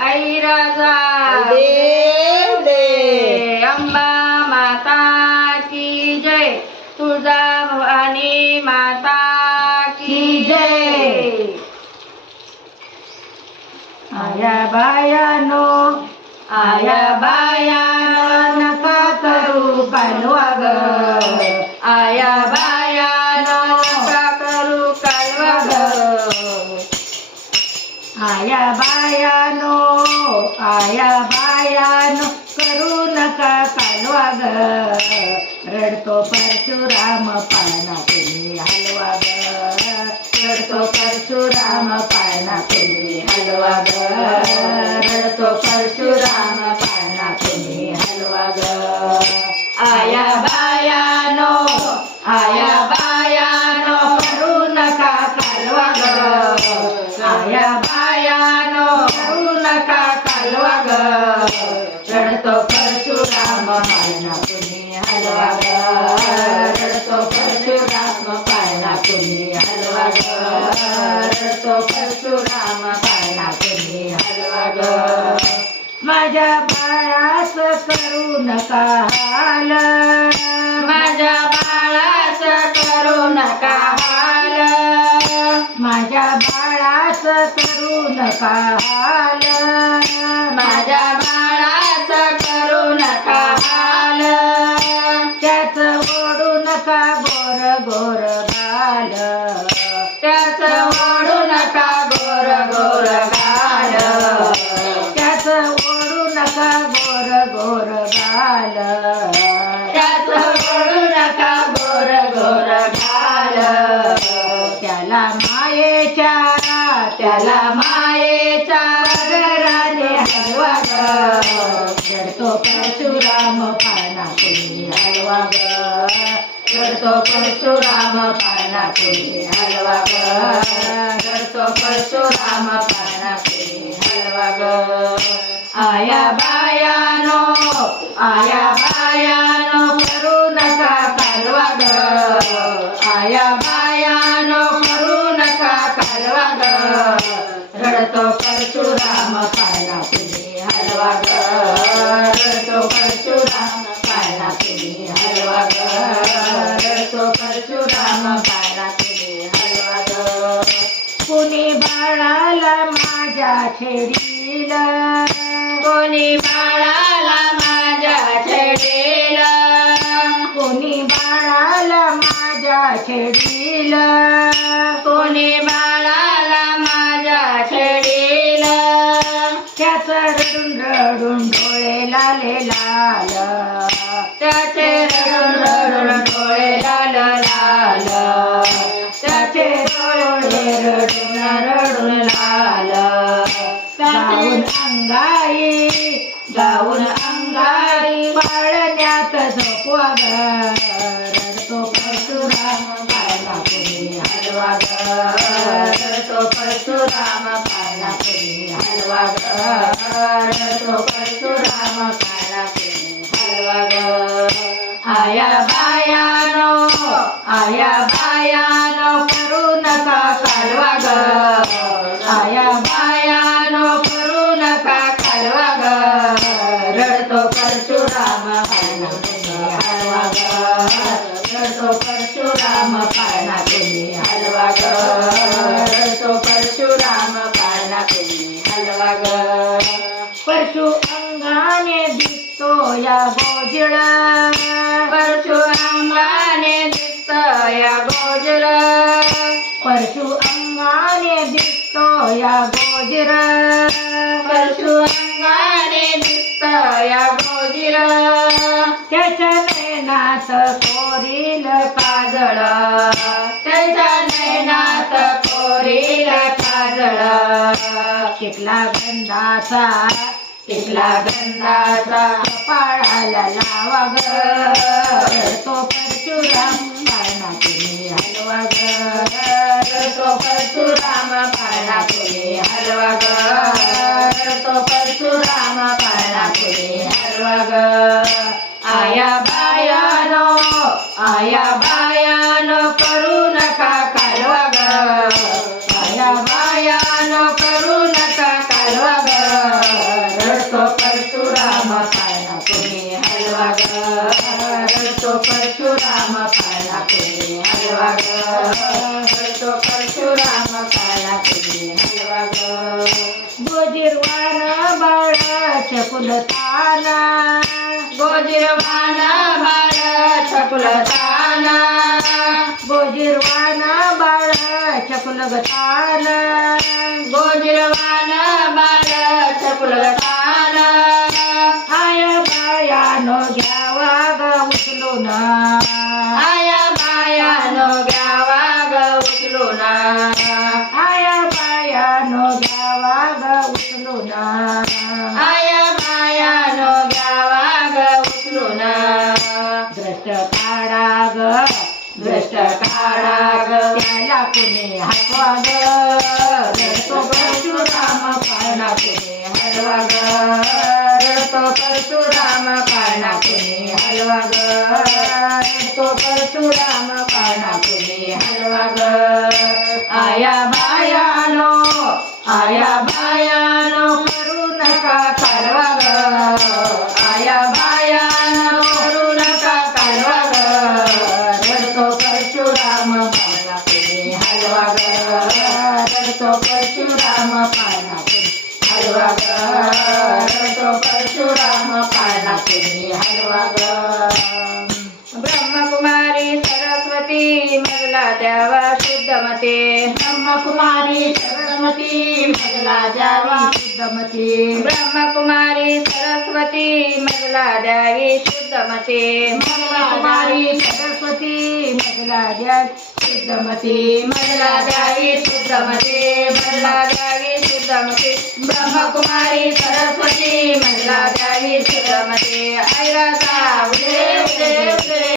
आई राजा देव दे. अंबा माता की जय. तुळजा भवानी माता की जय. आया बायानो आया बायानो नका करू कालवा ग. आया बायानो नका करू कालवा ग. आया बायानो करू नका कालवा ग. रडतो परशुराम पाळणा तुम्ही हलवा ग. रडतो परशुराम पाळणा तुम्ही हलवा ग. रडतो परशुराम पाळणा तुम्ही हलवा ग. आया बायानो करू नका कालवा ग. आया बायानो करू नका कालवा ग. रडतो परशुराम पाळणा तुम्ही हलवा ग. रडतो परशुराम पाळणा तुम्ही हलवा ग. रडतो परशुराम पाळणा तुम्ही हलवा ग. माझ्या बाळास करू नका हाल. माझ्या बाळास करू नका हाल. माझ्या बाळास करू नका हाल. माझ्या बाळास करू नका हाल. त्याच ओढू नका गोर गोर गाल. त्याच ओढू नका गोर गोर गाल. त्याच ओढू नका गोर गोर गाल. त्याच ओढू नका गोर गोर गाल. त्याला मायेच्या पदराने हलवा ग. रडतो परशुराम पाळणा तुम्ही हलवा ग. रडतो परशुराम पाळणा तुम्ही हलवा ग. रडतो परशुराम पाळणा तुम्ही हलवा ग. आया बायानो करू नका कालवा ग. आया बायानो करू नका कालवा ग. रडतो परशुराम पाळणा तुम्ही हलवा ग. रडतो परशुराम पाळणा तुम्ही हलवा ग. रडतो परशुराम पाळणा तुम्ही हलवा ग. कुणी बाळाला माझ्या छेडील. कोणी बाळाला माझ्या छेडील. कोणी बाळाला माझ्या छेडील. कोणी बाळाला माझ्या छेडील. त्याच रडून रडून डोळे लाले लाल. त्याचे रडून रडून डोळे लाल लाल. त्याचे डोळे रडून रडून लाल. गाऊन अंगाई पाळण्यात झोपवा ग. रडतो परशुराम पाळणा तुम्ही हलवा ग. रडतो परशुराम पाळणा तुम्ही हलवा ग. रडतो परशुराम पाळणा तुम्ही हलवा ग. आया बायानो करू नका कालवा ग. आया बायानो करू नका कालवा ग. रडतो परशुराम पाळणा तुम्ही हलवा ग. रडतो परशुराम पाळणा तुम्ही हलवा ग. रडतो परशुराम पाळणा तुम्ही हलवा ग. परशु अंगाने दिसतो या गोजिळ. परशु अंगाने दिसतो या गोजर. परशु अंगाने दिसतो या गोजिर. परशु अंगाने दिसतो या गोजिर. त्याच्या नैनात कोरील काजळ. त्याच्या नैनात कोरील काजळ. टिकला गंधाचा कपाळाला लावा ग. तो परशुराम पाळणा तुम्ही हलवा ग. तो परशुराम पाळणा तुम्ही हलवा ग. तो परशुराम पाळणा तुम्ही हलवा ग. आया बायानो करू नका कालवा ग. आया बायानो करू नका कालवा ग. गोजीरवान बाळ छकुलताना गोजीरवान बाळ छकुलताना गोजीरवान बाळ छकुलताना गोजीरवान बाळ छकुलताना आया बायानो घ्यावा ग उचलून आया बायानो घ्यावा ग उचलून आया बायानो घ्यावा ग उचलून आया बायानो घ्यावा ग उचलून भ्रष्ट काढा ग भ्रष्ट काढा ग त्याला कुणी हटवा ग रडतो परशुराम पाळणा कुणी हलवा ग रडतो परशुराम पाळणा कुणी हलवा ग रडतो परशुराम पाळणा कुणी हलवा ग आया बायानो करू नका कालवा ग आया बायानो करू नका कालवा ग रडतो परशुराम पाळणा कुणी हलवा ग रडतो परशुराम पाळणा कुणी हलवा ग रडतो परशुराम पाळणा कुणी हलवा ग ब्रह्मकुमारी सरस्वती मजला द्यावा शुद्धमते ब्रह्मकुमारी सरस्वती मजला द्यावी शुद्धमती ब्रह्मकुमारी सरस्वती मजला द्यावी शुद्धमते ब्रह्मकुमारी सरस्वती मजला द्यावी शुद्धमती मजला द्यावी शुद्धमते मजला द्यावी शुद्धमते ब्रह्मकुमारी सरस्वती मजला द्यावी शुद्धमते ऐराचा उदय